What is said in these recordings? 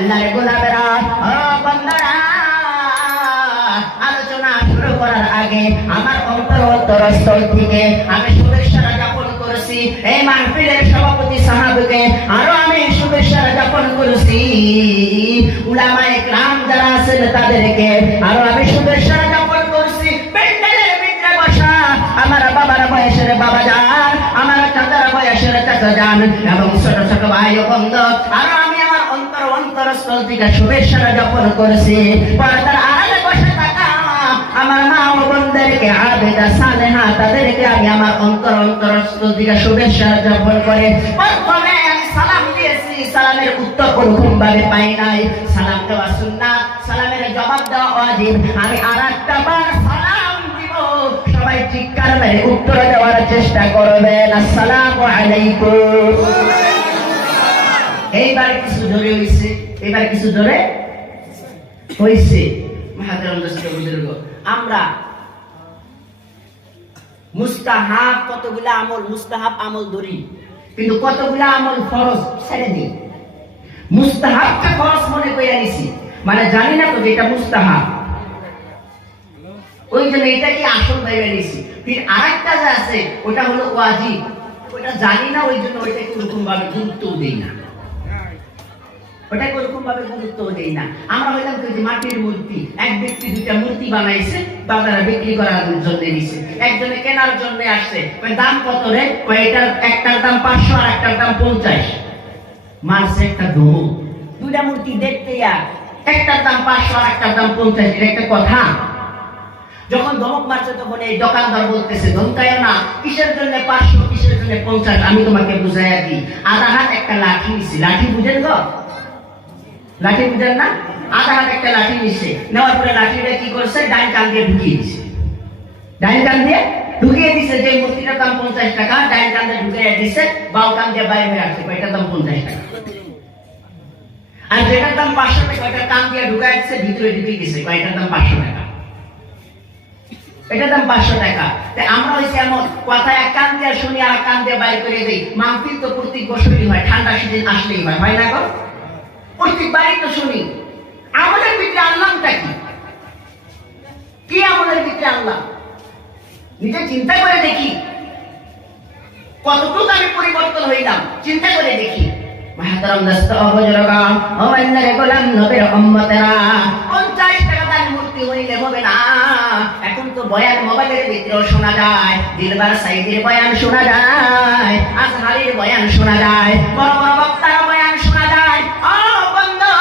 আল্লাহর গোলামেরা, ও বান্দারা, আলোচনা শুরু করার আগে আমার অন্তরস্থল থেকে আমি শুভেচ্ছা জ্ঞাপন করেছি এই মাহফিলের সভাপতি সাহাবকে, আরো আমি শুভেচ্ছা জ্ঞাপন করেছি উলামায়ে কেরাম যারা আছেন তাদেরকে, আরো আমি শুভেচ্ছা জ্ঞাপন করছি প্যান্ডেলের ভিতরে বসা আমার বাবার বয়সের বাবা যান, আমার চাচার বয়সের চাচা যান এবং ছোট ছোট ভাই ও বন্ধু, আরো আমি আমার অন্তরস্থল থেকে শুভেচ্ছা জ্ঞাপন করেছি পর্দার আড়ালে বসে থাকা আমার মা ও বোনদেরকে, আবেদা সালেহা তাদেরকে আমি আমার অন্তরস্থল থেকে শুভেচ্ছা জ্ঞাপন করে প্রথমে আমি সালাম দিয়েছি, সালামের উত্তর কোনরকম ভাবে পাই নাই। সালাম দেওয়া সুন্নাত, সালামের জবাব দেওয়া ওয়াজিব। আমি আরেকটা বার সালাম দিব, সবাই চিৎকার মেরে উত্তর দেওয়ার চেষ্টা করবেন, আসসালামু আলাইকুম। এইবার কিছু জোরে হইছে, এবার কিছু জোরে হইছে। আমরা মুস্তাহাব কতগুলা আমল, মুস্তাহাব আমল ধরি, কিন্তু কতগুলা আমল ফরজ ছেড়ে দিই। মুস্তাহাবকে ফরজ মনে করে নিছি, মানে জানি না তো যে এটা মুস্তাহাব, ওই জন্য এটাকে আসল ভেবে নিছি। ফির আরেকটা যে আছে ওটা হলো ওয়াজিব, ওটা জানি না, ওই জন্য ওইটাকে ওরকম ভাবে গুরুত্ব দেই না, ওটাকে ওরকম ভাবে গুরুত্ব দেই না। আমরা হইলাম তো যে মাটির মূর্তি, এক ব্যক্তি দুইটা মূর্তি বানাইছে, বাজারে বিক্রি করার জন্য দিছে, একজনে কেনার জন্য আসছে, দাম কত রে? এটার একটার দাম 500 আর একটার দাম 50। মারছে একটা ধমক, দুইটা মূর্তি দেখতে একটার দাম 500 আর একটার দাম 50, এটা একটা কথা? যখন ধমক মারছে তখন এই দোকানদার বলতেছে, ধমকায় না, কিসের জন্য 500 কিসের জন্য 50, আমি তোমাকে বুঝাইয়া দিই। আধা হাত একটা লাঠি নিছি, লাঠি বুঝেন গো? লাঠি বুঝেন না? আধা হাত একটা লাঠি নিচ্ছে, নেওয়ার পরে লাঠিটা কি করছে? ডাইন কান দিয়ে ঢুকিয়ে দিছে, ডাইন কান দিয়ে ঢুকিয়ে দিছে। যে মূর্তিটার দাম 50 টাকা, ডাইন কান দিয়ে ঢুকিয়ে দিছে, বাম কান দিয়ে বাইরে হয়ে আসছে, এটার দাম 50 টাকা। আর যেটার দাম 500 টাকা, ওইটার কান দিয়ে ঢুকায় দিচ্ছে, ভিতরে ঢুকিয়ে দিছে, এটার দাম 500 টাকা, এটার দাম 500 টাকা। আমরা হয়েছে এমন কথা, এক কান দিয়ে শুনি আর এক কান দিয়ে বাইর করে দিই। মাহফিল তো প্রত্যেক বছরই হয়, ঠান্ডা সিজন আসলেই হয়, হয় না গো? প্রত্যেকবারই তো শুনি। আমাদের ভিতরে আনলামটা কি? কি আমাদের ভিতরে আনলাম? নিজে চিন্তা করে দেখি কতটুকু আমি পরিবর্তন হইলাম, চিন্তা করে দেখি। মাহতারাম দোস্ত ও বুজুর্গ ও আল্লাহর গোলাম নবীর উম্মতেরা, 50 টাকা দান মূর্তি হইলে হবে না। এখন তো বয়ান মোবাইলের ভিতরেও শোনা যায়, দিলবার সাইদের বয়ান শোনা যায়, আজহারির বয়ান শোনা যায়, বড় বড় বক্তার বয়ান শোনা যায়। ও বন্ধু,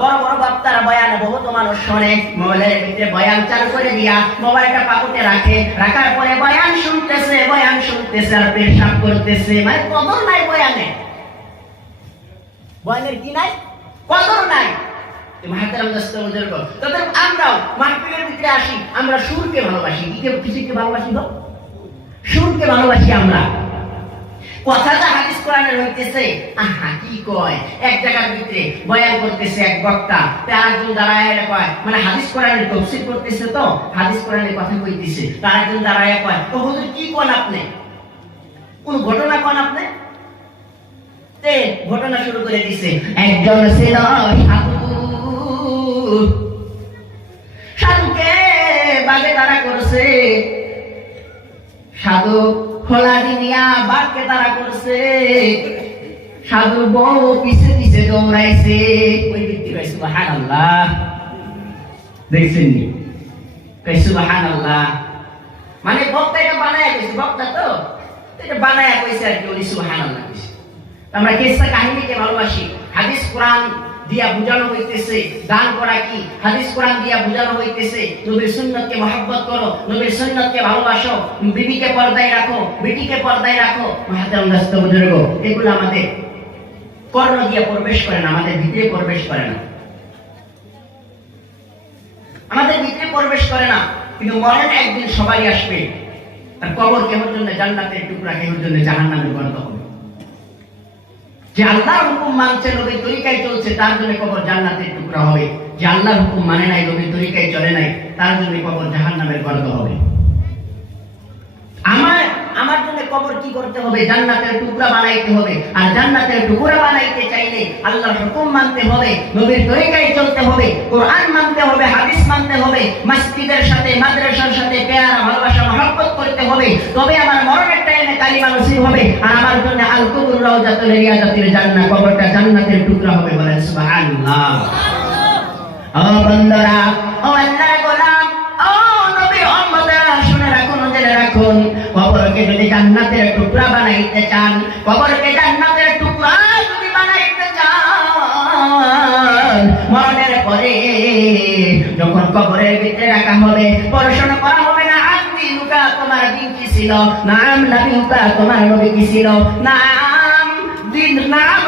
বড় বড় বক্তার বয়ান বহুত মানুষ শোনে, মোবাইলের ভিতরে বয়ান চালু করে দিয়া মোবাইলটা পকেটে রাখে, রাখার পরে বয়ান শুনতেছে, বয়ান শুনতেছে আর পেশাব করতেছে, মানে কদর নাই বয়ানে, বয়ানের কি নাই? কদর নাই। মাহতারাম দোস্ত বুজুর্গ, তবে আমরাও মাহফিলের ভিতরে আসি, আমরা সুরকে ভালোবাসি, কিসকে ভালোবাসি গো? সুরকে ভালোবাসি আমরা। কথাটা হাদিস কোরআনের হইতেছে, আহা কি কয়, এক জায়গার ভিতরে বয়ান করতেছে এক বক্তা, আরেকজন দাঁড়ায় কয়, মানে হাদিস কোরআনের তাফসীর করতেছে, তো হাদিস কোরআনের কথা কইতেছে, আরেকজন দাঁড়ায় কয়, ও হুজুর কি কোন আপনি? কোন ঘটনা কোন আপনি? তে ঘটনা শুরু করে দিছে। একজন ছিল সাধু, সাধুকে বাগে তারা করছে, সাধু খোলা দিনিয়া বাঘকে তারা করছে, সাধুর বউ পিছে পিছে দৌড়াইছে। ওই ব্যক্তি কয় সুবহানাল্লাহ, দেখছেন নি? কয় সুবহানাল্লাহ, মানে বক্তা এটা বানায়া কইছে, বক্তা তো এটা বানায়া কইছে আর কি, ওই সুবহানাল্লাহ কইছে। আমরা কিসসা কাহিনীকে ভালোবাসি, হাদিস কোরআন দিয়া বুঝানো হইতেছে দান করা কি, হাদিস কোরআন দিয়া বুঝানো হইতেছে নবীর সুন্নতকে মহব্বত করো, নবীর সুন্নতকে ভালোবাসো, বিবিকে পর্দায় রাখো, বেটিকে পর্দায় রাখো। মাহতারাম দোস্ত বুজুর্গ, এগুলো আমাদের কর্ণ দিয়ে প্রবেশ করে না, আমাদের ভিতরে প্রবেশ করে না, আমাদের ভিতরে প্রবেশ করে না। কিন্তু মরণ একদিন সবাই আসবে, আর কবর কেমন জন্য জান্নাতের টুকরা, কেমন জন্য জাহান্নামের গর্ত হবে। যে আল্লাহর হুকুম মানছে, নবীর তরিকায় চলছে, তার জন্য কবর জান্নাতের টুকরা হবে। যে আল্লাহর হুকুম মানে নাই, নবীর তরিকায় চলে নাই, তার জন্য কবর জাহান্নামের গর্ত হবে। আমার জন্য কবর কি করতে হবে? জান্নাতের টুকরা বানাইতে হবে। আর জান্নাতের টুকরা বানাইতে চাইলে আল্লাহর হুকুম মানতে হবে, নবীর তরিকায় চলতে হবে, কোরআন মানতে হবে, হাদিস মানতে হবে, মসজিদের সাথে মাদ্রাসার সাথে পেয়ারা ভালোবাসা মহব্বত করতে হবে। তবে আমার মরণের টাইমে কালিমা নসিব হবে। আর আমার জন্য আল কবর রাউজাতুল রিয়াজাতুল জান্নাহ, কবরটা জান্নাতের টুকরা হবে। বলেন সুবহানাল্লাহ। ও বন্ধুরা, ও আল্লাহর গোলাম, ও নবীর উম্মতরা, শুনে রাখুন, জেনে রাখুন, কবরকে যদি জান্নাতের টুকরা বানাইতে চান, কবরকে জান্নাতের টুকরা যদি বানাইতে চান, মরণের পরে যখন কবরের ভিতরে রাখা হবে, পড়াশোনা করা হবে না আদিনুকা, তোমার দিন কি ছিল, নাম নবীকা, তোমার নবী কি ছিল, নাম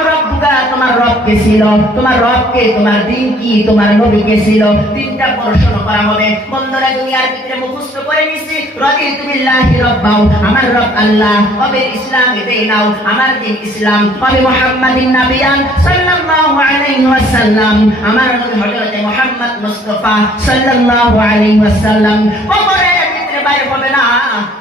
রব্বুকা, তোমার রব কে ছিল, তোমার রব কে, তোমার দিন কি, তোমার নবী কে ছিল, তিনটা পড়াশোনা করা হবে। বন্ধুরা, দুনিয়ার ভিতরে মুখস্থ করে নিছি রাদিতু বিল্লাহি রাব্বাও, আমার রব আল্লাহ, ওবে ইসলাম দিনাও, আমার দিন ইসলাম, ওবে মুহাম্মাদিন নাবিয়ান সাল্লাল্লাহু আলাইহি ওয়াসাল্লাম, আমার নবী হযরত মুহাম্মদ মুস্তাফা সাল্লাল্লাহু আলাইহি ওয়াসাল্লাম। কবরের ভিতরে বাইরে হবে না,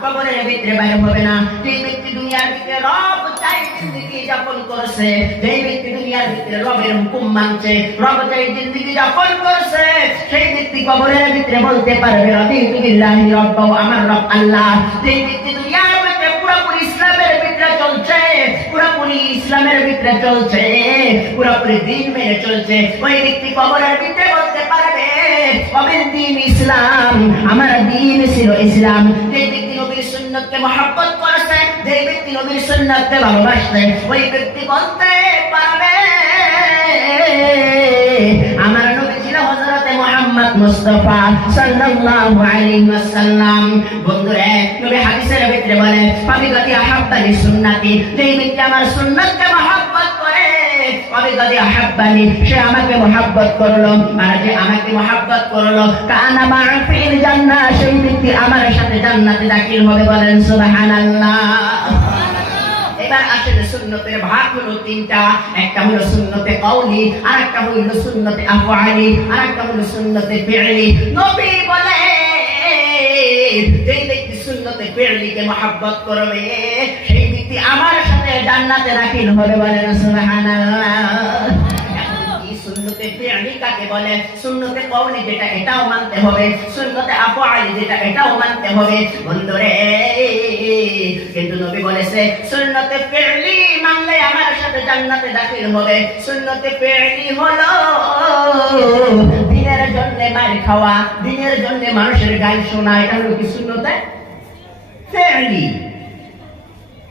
কবরের ভিতরে বাইরে হবে না। যে ব্যক্তি দুনিয়ার ভিতরে রব চাই জিন্দেগি যাপন করছে, যে ব্যক্তি দুনিয়ার ভিতরে রবের হুকুম মানছে, রব চাই জিন্দেগি যাপন করছে, সেই ব্যক্তি কবরের ভিতরে বলতে পারবে রাদিতু বিল্লাহি রাব্বাও, আমার রব আল্লাহ। যে ব্যক্তি দুনিয়ার ভিতরে পুরোপুরি ইসলামের ভিতরে চলছে, পুরোপুরি ইসলামের ভিতরে চলছে, পুরোপুরি দ্বীন মেনে চলছে, ওই ব্যক্তি কবরের ভিতরে বলতে পারবে আমার দ্বীন ইসলাম, আমার দ্বীন ছিল ইসলাম। যে ব্যক্তি নবীর সুন্নতকে মহব্বত করেছে, যে ব্যক্তি নবীর সুন্নতকে ভালোবাসে, ওই ব্যক্তি বলতে পারবে আমার নবী ছিল হযরত মুহাম্মদ মুস্তাফা সাল্লাল্লাহু আলাইহি ওয়াসাল্লাম। বন্ধুরা, নবী হাদিসের ভিতরে বলে ফাবিগাতি আহাব্বানি সুন্নতি, যে ব্যক্তি আমার সুন্নতকে মহব্বত করে, ফাবিগাতি আহাব্বানি, সে আমাকে মহব্বত করলো, আর যে আমাকে মহব্বত করলো, কানা মা'a ফিল জান্নাহ, সেই ব্যক্তি আমার সাথে জান্নাতে দাখিল হবে। বলেন সুবহানাল্লাহ। এবার আসেন, সুন্নতের ভাগ হলো তিনটা। একটা হলো সুন্নতে কওলি, আরেকটা হলো সুন্নতে আফআলি, আরেকটা হলো সুন্নতে ফি'লি। নবী বলে যে ব্যক্তি সুন্নতে ফি'লিকে মহব্বত করবে, সেই ব্যক্তি আমার সাথে জান্নাতে দাখিল হবে। বলেন সুবহানাল্লাহ। সুন্নতে ফি'লি কাকে বলে? সুন্নতে কওলি যেটা, এটাও মানতে হবে, সুন্নতে আফআলি যেটা, এটাও মানতে হবে। বন্ধুরে, কিন্তু নবী বলেছে সুন্নতে ফি'লি মানলে আমার সাথে জান্নাতে দাখিল হবে। সুন্নতে ফি'লি হলো দিনের জন্য মার খাওয়া, দিনের জন্য মানুষের গান শোনা, এটা হলো কি সুন্নতে ফি'লি।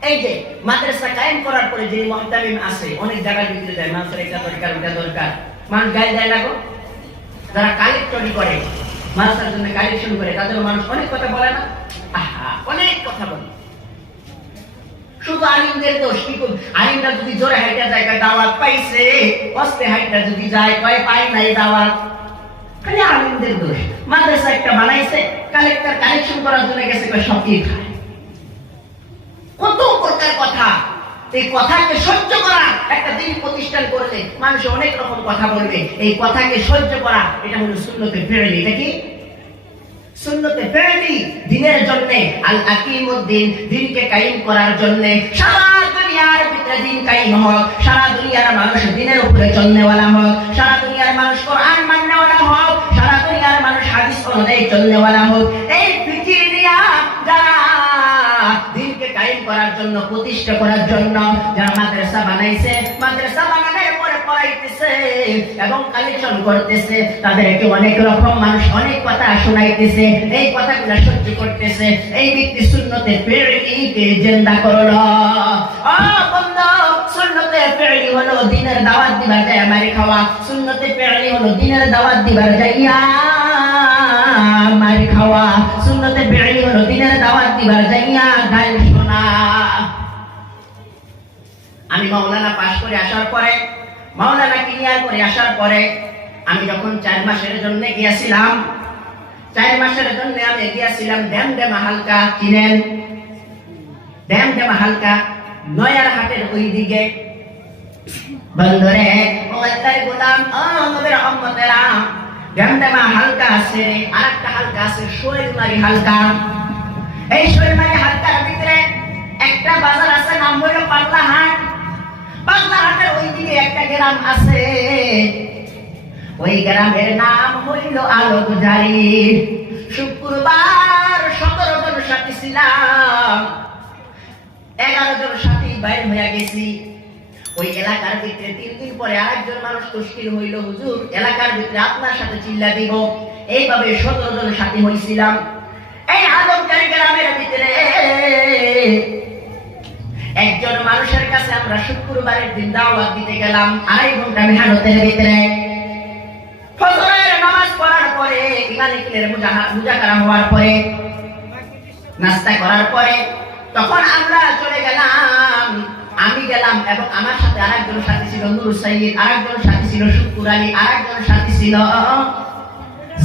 এই যে মাদ্রাসা কায়েম করার পরে যে মুহতামিম আছে, অনেক জায়গায় বিক্রি দেয়, মানুষের এটা দরকার, ওটা দরকার, মানুষ গায়ে দেয় না গো। যারা কালেক্টরি করে, মাদ্রাসার জন্য কালেকশন করে, তাদের মানুষ অনেক কথা বলে না? আহা, অনেক কথা বলে। শুধু আলিমদের দোষ কি? আলিমরা যদি জোরে হাইটা যায়, দাওয়াত পাইছে, অস্তে হাইটা যদি যায়, কয় পাই নাই দাওয়াত, খালি আলিমদের দোষ। মাদ্রাসা একটা বানাইছে, কালেক্টর কালেকশন করার জন্য গেছে, কয় সব কি খায়। কত প্রকার কথা। এই কথাকে সহ্য করা, একটা দিন প্রতিষ্ঠান করলে মানুষ অনেক রকম কথা বলবে, এই কথাকে সহ্য করা, এটা হলো সুন্নতে ফি'লি। এটা কি? সুন্নতে ফি'লি। দিনের জন্য, আল আকিমুদ্দিন, দিনকে কায়েম করার জন্য, সারা দুনিয়ার ভিতরে দিন কায়েম হোক, সারা দুনিয়ার মানুষ দিনের উপরে চলনেওয়ালা হোক, সারা দুনিয়ার মানুষ কোরআন মাননেওয়ালা হোক, সারা দুনিয়ার মানুষ হাদিস অনুযায়ী চলনেওয়ালা হোক। এই ফিকির নিয়া যারা দিনকে কায়েম করার জন্য, প্রতিষ্ঠা করার জন্য যারা মাদ্রাসা বানাইছে, মাদ্রাসা বানানোর পরে পড়াইতেছে এবং কালেকশন করতেছে, তাদেরকে অনেক রকম মানুষ অনেক কথা শোনাইতেছে, এই কথাগুলো সহ্য করতেছে, এই ব্যক্তি সুন্নতে ফি'লিকে জিন্দা করলো। ও বন্ধু, সুন্নতে ফি'লি হলো দিনের দাওয়াত দিবার যায় মারি খাওয়া, সুন্নতে ফি'লি হলো দিনের দাওয়াত দিবার যাইয়া মারি খাওয়া, সুন্নতে ফি'লি হলো দিনের দাওয়াত দিবার যাইয়া গান শোনা। আমি মাওলানা পাশ করে আসার পরে, মাওলানা ক্লিয়ার করে আসার পরে, আমি যখন 4 মাসের জন্য গিয়েছিলাম, 4 মাসের জন্য আমি গিয়েছিলাম ড্যামডেমা হালকা, চিনেন ড্যামডেমা হালকা, নয়ার হাটের ওই দিকে। বন্ধুরে, ও আল্লাহর গোলাম, ও নবীর উম্মতেরা, ড্যামডেমা হালকা আছে, আরেকটা হালকা আছে শৈলমারি হালকা। এই শৈলমারি হালকার ভিতরে একটা বাজার আছে, নাম হইল পাগলাহাট। পাগলাহাটের ওইদিকে একটা গ্রাম আছে, ওই গ্রামের নাম হইল আলোকঝারি। শুক্রবার 17 জন সাথী ছিলাম, 11 জন সাথী বাইরে হয়ে গেছি। ওই এলাকার ভিতরে 3 দিন পরে আরেকজন মানুষ তশকিল হইল, হুজুর এলাকার ভিতরে আপনার সাথে চিল্লা দিব। এইভাবে 17 জন সাথী হইছিলাম। এই আলোকঝারি গ্রামের ভিতরে একজন মানুষের কাছে আমরা শুক্রবারের দিন দাওয়াত দিতে গেলাম। 2.5 ঘন্টা মেহনতের ভিতরে ফজরের নামাজ পড়ার পরে, ইমানের মুজাকারা হওয়ার পরে, নাস্তা করার পরে তখন আমরা চলে গেলাম। আমি গেলাম এবং আমার সাথে আরেকজন সাথী ছিল নূর সাইয়্যিদ, আরেকজন সাথী ছিল শুকুর আলী, আরেকজন সাথী ছিল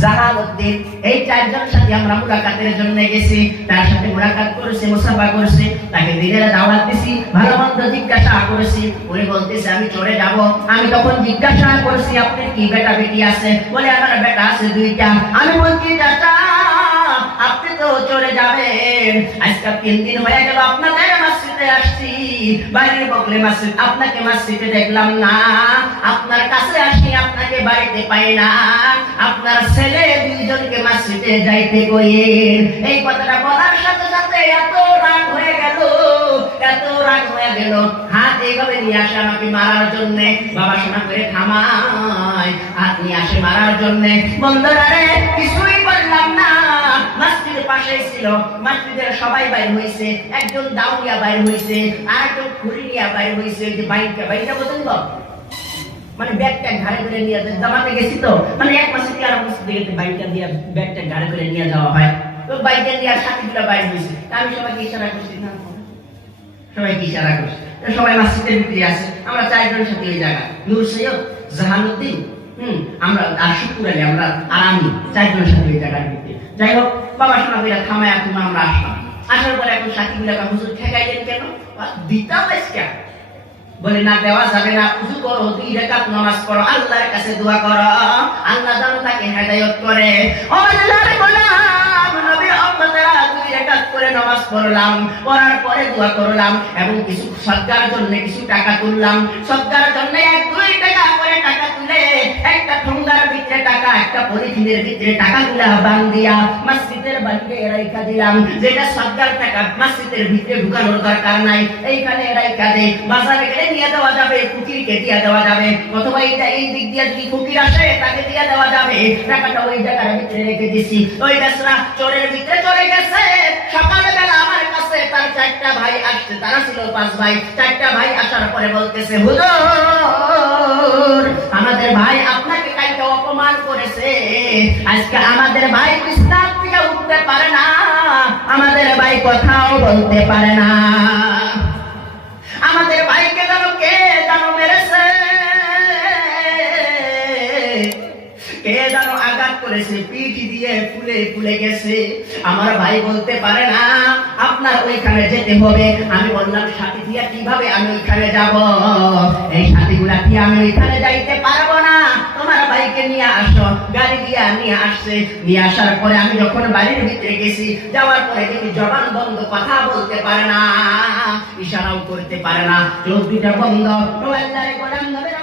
জালালউদ্দিন। এই 4 জন সাথী আমরা মুলাকাতের জন্য গেছি। তার সাথে মুলাকাত করেছি, মুসাফা করেছি, তাকে দিনের দাওয়াত দিছি, ভালো মন্দ জিজ্ঞাসা করেছি। উনি বলতেছে আমি চলে যাব। আমি তখন জিজ্ঞাসা করেছি আপনি কি বেটা বেটি আছে? বলে আমার বেটা আছে 2টা। আমি বলছি চাচা আপনি তো চলে যাবেন, আজকে 3 দিন হয়ে গেল আপনাদের মসজিদে আসছি, বাইরের বগলে মসজিদ, আপনাকে মসজিদে দেখলাম না, আপনার কাছে আসি আপনাকে বাড়িতে পাই না, আপনার ছেলে 2 জনকে মসজিদে যাইতে কইেন। এই কথাটা বলার সাথে সাথে এত রাগ হয়ে গেল, এত রাগ হয়ে গেল, হাত এইভাবে নিয়ে আসে আমাকে মারার জন্য। বাবা শোনা করে থামায়, হাত নিয়ে আসে মারার জন্য। বন্ধুরা রে কিছুই বললাম না, মসজিদের পাশেই ছিল, মসজিদের সবাই বাইর হইছে, একজন দাউরিয়া বাইর হইছে, আরেকজন খুরিয়া বাইর হইছে। যে বাইকটা বলেন তো, মানে ব্যাগটা ঘাড়ে করে নিয়ে জামাতে গেছি তো, মানে এক মাসে কি আর মসজিদে গেছে বাইকটা দিয়ে ব্যাগটা ঘাড়ে করে নিয়ে যাওয়া হয়। তো বাইকটা দিয়ে সাথীগুলো বাইর হইছে। আমি সবাইকে ইশারা করছি, না সবাইকে ইশারা করছি, সবাই মসজিদের ভিতরে আছে। আমরা 4 জন সাথী ওই জায়গা, নূর সৈয়দ, জাহালউদ্দিন, আমরা আর শুকুর আলী, আমরা আর আমি 4 জন সাথী ওই জায়গার ভিতরে। যাই হোক বাবা শোনা করে থামায় এখন আমরা আসলাম। আসার পরে এখন সাথীগুলো হুজুর ঠেকাইলেন কেন? দিতাম কেন? বলে না দেওয়া যাবে না, উযু করো, 2 রাকাত নামাজ পড়ো, আল্লাহর কাছে দোয়া করো, আল্লাহ যেন তাকে হেদায়েত করে। ও আল্লাহর গোলাম নবী উম্মতেরা 2 রাকাত করে নামাজ পড়লাম, পড়ার পরে দোয়া করলাম এবং কিছু সদকার জন্য কিছু টাকা তুললাম। সদকার জন্য 1-2 টাকা করে টাকা তুলে একটা ঠোঙ্গার ভিতরে টাকা, একটা পলিথিনের ভিতরে টাকাগুলা বান্ধিয়া মসজিদের বাইরে রাইখা দিলাম। যেটা সদকার টাকা মসজিদের ভিতরে ঢুকানোর দরকার নাই, এইখানে রাইখা দে, বাজারে গেলে নিয়ে দেওয়া যাবে, ফকিরকে দিয়ে দেওয়া যাবে, অথবা এই দিক দিয়ে যদি ফকির আসে তাকে দিয়ে দেওয়া যাবে। টাকাটা ওই জায়গার ভিতরে রেখে দিছি। ওই বেচরা চোরের ভিতরে চলে গেছে। সকালবেলা আমার কাছে তার 4টা ভাই আসছে, তারা ছিল 5 ভাই। 4টা ভাই আসার পরে বলতেছে হুজুর আমাদের ভাই আপনাকে কালকে অপমান করেছে, আজকে আমাদের ভাই বিছানা থেকে উঠতে পারে না, আমাদের ভাই কথাও বলতে পারে না, আমাদের ভাইকে কে জানো মেরেছে, কে জানো আঘাত করেছে, পিঠ দিয়ে ফুলে ফুলে গেছে, আমার ভাই বলতে পারে না, আপনার ওইখানে যেতে হবে। আমি বললাম সাথী দিয়া কিভাবে আমি ওইখানে যাব? এই সাথীগুলা কি আমি ওইখানে যাইতে পারবো না, তোমার ভাইকে নিয়ে আসো। গাড়ি দিয়ে নিয়ে আসছে। নিয়ে আসার পরে আমি যখন বাড়ির ভিতরে গেছি, যাওয়ার পরে তিনি জবান বন্ধ, কথা বলতে পারে না, ইশারাও করতে পারে না, চোখ দুটা বন্ধ। আল্লাহর গোলাম নবীর